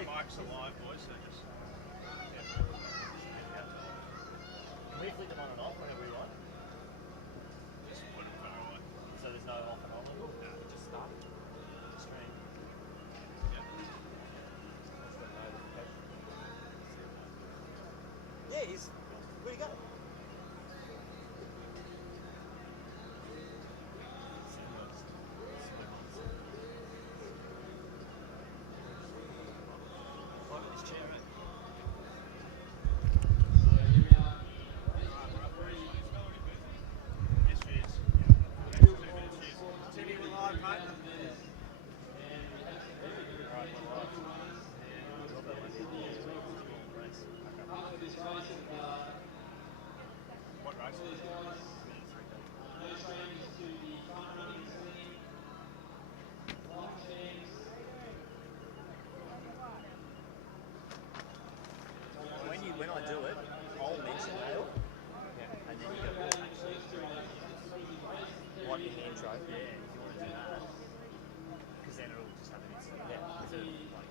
Our mics are live, boys, so just... Can we flick them on and off whenever we want? Just put them far away. So there's no off and on? No. Just start stream. Yeah. Yeah, he's... Where'd he go? What race? When I do it, I'll mention ale. Yeah. And then you go, what in the intro? Yeah, if you want to do that. Because then it'll just have an instant. Yeah. Because like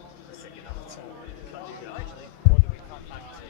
a second after time. Can't you go, actually? Or do we cut back to...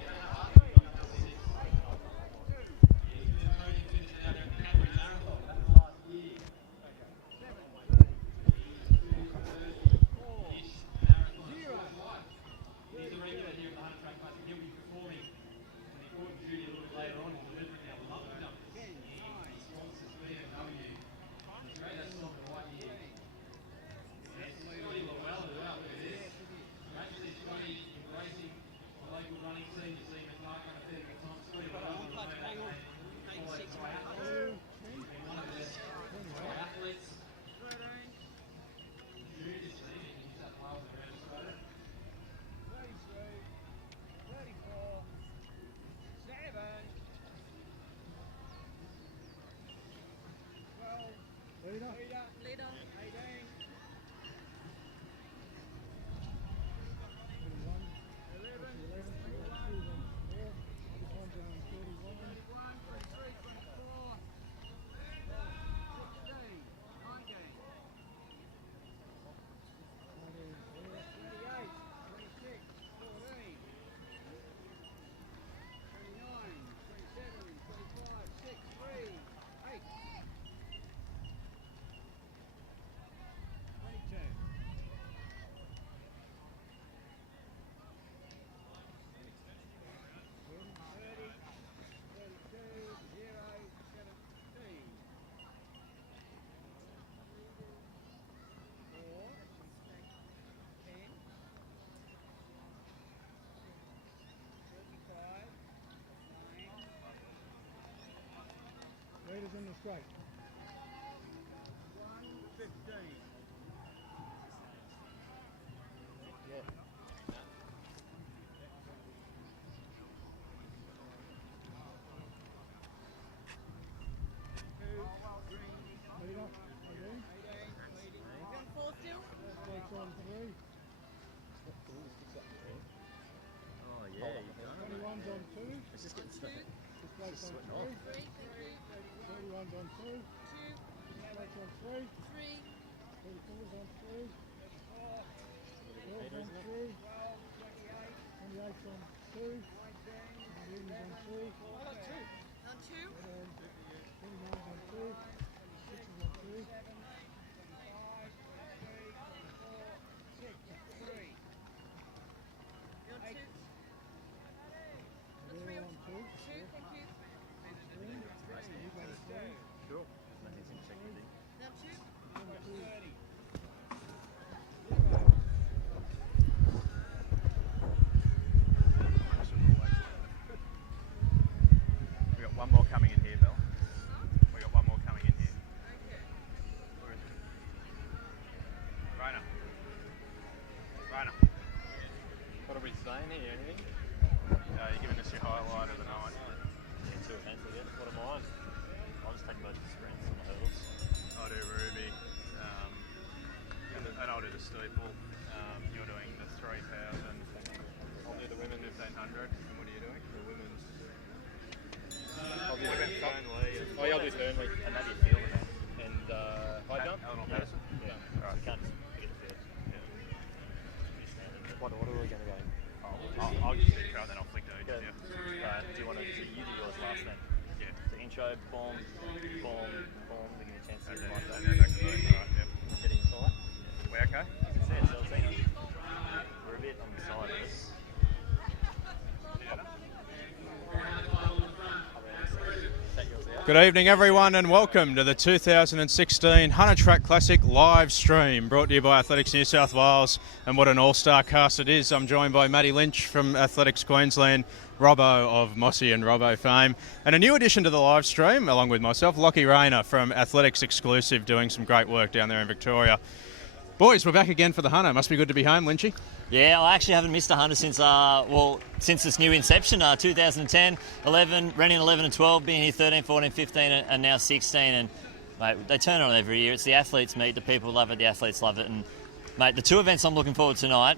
Leader. Leaders in the straight. 1:15. Yeah. Leader, 18. Straights on 3. Oh, yeah. 21's on 2. It's just getting stuck. Straights on sweating 3. off. 31's on 2. Straights on 3. 34's on 3. 12's on 3. 28's on 2. 19's on 3. 29's on 2. 6 is on 2. they're on 2. Sure. Nothing's in check, I think. We got one more coming in here, Bill. We got one more coming in here. Where is it? Rainer. Rainer. What are we saying here? Anything? You're giving us your highlight of the night. Yeah, 2 events again. What am I? I'll just take most of the sprints and the hurdles. I'll do Ruby, and I'll do the steeple. You're doing the 3,000. I'll do the women 1,500. And what are you doing? The women's. I'll do Women Fernley. Oh, yeah, I'll do Fernley. And maybe a field event. And high jump? Eleanor Yeah. Patterson? Yeah. Right. You can't just forget the field. Yeah. Pretty standard. Good evening, everyone, and welcome to the 2016 Hunter Track Classic live stream, brought to you by Athletics New South Wales. And what an all-star cast it is. I'm joined by Matty Lynch from Athletics Queensland, Robbo of Mossy and Robbo fame, and a new addition to the live stream, along with myself, Lockie Rayner from Athletics Exclusive, doing some great work down there in Victoria. Boys, we're back again for the Hunter. Must be good to be home, Lynchy. Yeah, I actually haven't missed a Hunter since this new inception, 2010, 11, running 11 and 12, being here 13, 14, 15 and now 16. And, mate, they turn on every year. It's the athletes meet, the people love it, the athletes love it. And, mate, the two events I'm looking forward to tonight,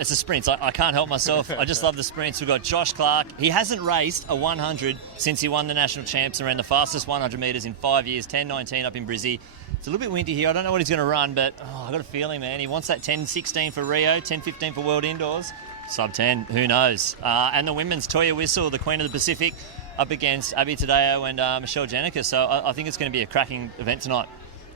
it's the sprints. I can't help myself. I just love the sprints. We've got Josh Clark. He hasn't raced a 100 since he won the national champs and ran the fastest 100 metres in 5 years, 10.19 up in Brizzy. It's a little bit windy here. I don't know what he's going to run, but I've got a feeling, man. He wants that 10.16 for Rio, 10.15 for World Indoors. Sub 10, who knows? And the women's, Toya Whistle, the Queen of the Pacific, up against Abby Tadeo and Michelle Jenica. So I think it's going to be a cracking event tonight.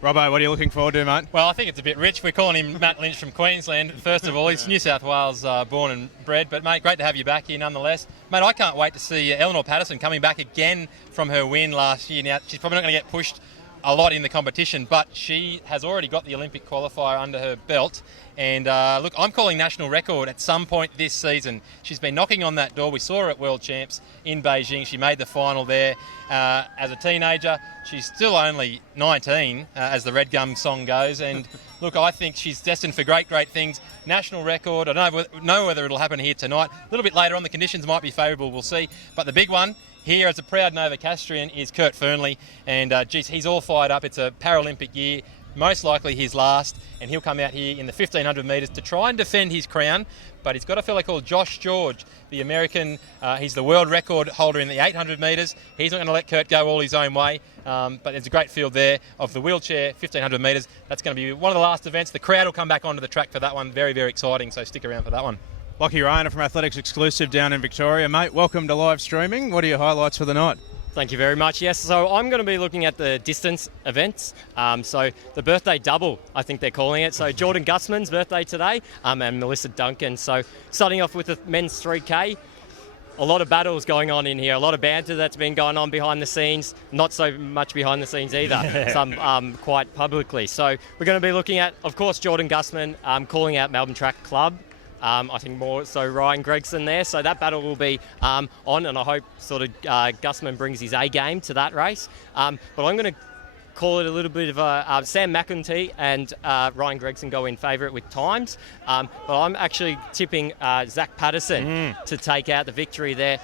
Robbo, what are you looking forward to, mate? Well, I think it's a bit rich. We're calling him Matt Lynch from Queensland. First of all, he's New South Wales born and bred. But, mate, great to have you back here nonetheless. Mate, I can't wait to see Eleanor Patterson coming back again from her win last year. Now, she's probably not going to get pushed a lot in the competition, but she has already got the Olympic qualifier under her belt. And look, I'm calling national record at some point this season. She's been knocking on that door. We saw her at World Champs in Beijing. She made the final there as a teenager. She's still only 19, as the Red Gum song goes. And look, I think she's destined for great, great things. National record. I don't know whether it'll happen here tonight. A little bit later on, the conditions might be favourable. We'll see. But the big one here, as a proud Novocastrian, is Kurt Fernley. And, he's all fired up. It's a Paralympic year, most likely his last, and he'll come out here in the 1,500 metres to try and defend his crown. But he's got a fella called Josh George, the American. He's the world record holder in the 800 metres. He's not going to let Kurt go all his own way. But there's a great field there of the wheelchair, 1,500 metres. That's going to be one of the last events. The crowd will come back onto the track for that one. Very, very exciting, so stick around for that one. Lockie Rayner from Athletics Exclusive down in Victoria. Mate, welcome to live streaming. What are your highlights for the night? Thank you very much. Yes, so I'm going to be looking at the distance events. So the birthday double, I think they're calling it. So Jordan Gussman's birthday today and Melissa Duncan. So starting off with the men's 3K, a lot of battles going on in here, a lot of banter that's been going on behind the scenes, not so much behind the scenes either, some quite publicly. So we're going to be looking at, of course, Jordan Gussman calling out Melbourne Track Club. I think more so Ryan Gregson there. So that battle will be on, and I hope Gussman brings his A game to that race. But I'm going to call it a little bit of a Sam McEntee and Ryan Gregson go in favourite with times. But I'm actually tipping Zach Patterson to take out the victory there.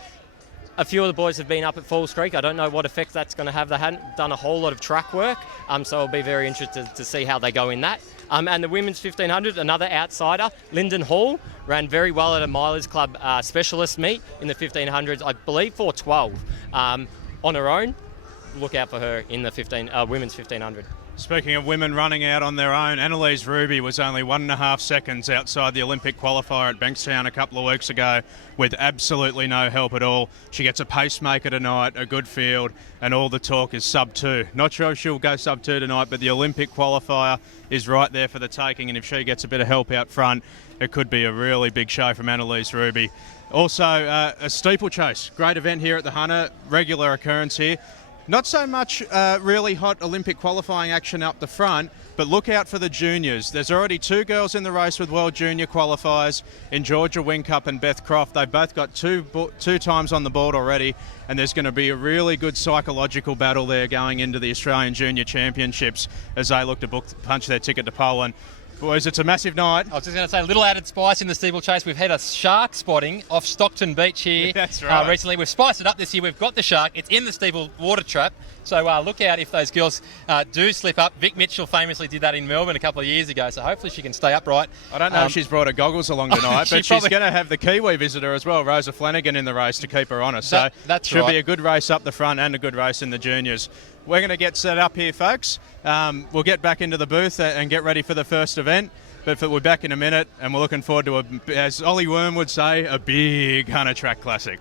A few of the boys have been up at Falls Creek. I don't know what effect that's going to have. They hadn't done a whole lot of track work, so I'll be very interested to see how they go in that. And the women's 1,500, another outsider, Lyndon Hall, ran very well at a Milers Club specialist meet in the 1,500s, I believe 4:12 on her own. Look out for her in the women's 1,500. Speaking of women running out on their own, Annalise Ruby was only 1.5 seconds outside the Olympic qualifier at Bankstown a couple of weeks ago with absolutely no help at all. She gets a pacemaker tonight, a good field, and all the talk is sub 2. Not sure if she'll go sub 2 tonight, but the Olympic qualifier is right there for the taking, and if she gets a bit of help out front, it could be a really big show from Annalise Ruby. Also, a steeplechase. Great event here at the Hunter, regular occurrence here. Not so much really hot Olympic qualifying action up the front, but look out for the juniors. There's already 2 girls in the race with World Junior qualifiers in Georgia Wingcup and Beth Croft. They've both got two times on the board already, and there's going to be a really good psychological battle there going into the Australian Junior Championships as they look to punch their ticket to Poland. Boys, it's a massive night. I was just going to say, a little added spice in the steeplechase. We've had a shark spotting off Stockton Beach here. That's right. Recently. We've spiced it up this year. We've got the shark. It's in the steeple water trap. So look out if those girls do slip up. Vic Mitchell famously did that in Melbourne a couple of years ago, so hopefully she can stay upright. I don't know if she's brought her goggles along tonight, but she's going to have the Kiwi visitor as well, Rosa Flanagan, in the race to keep her honest. So that's should right. be a good race up the front and a good race in the juniors. We're going to get set up here, folks. We'll get back into the booth and get ready for the first event. But we're back in a minute, and we're looking forward to, as Ollie Worm would say, a big Hunter Track Classic.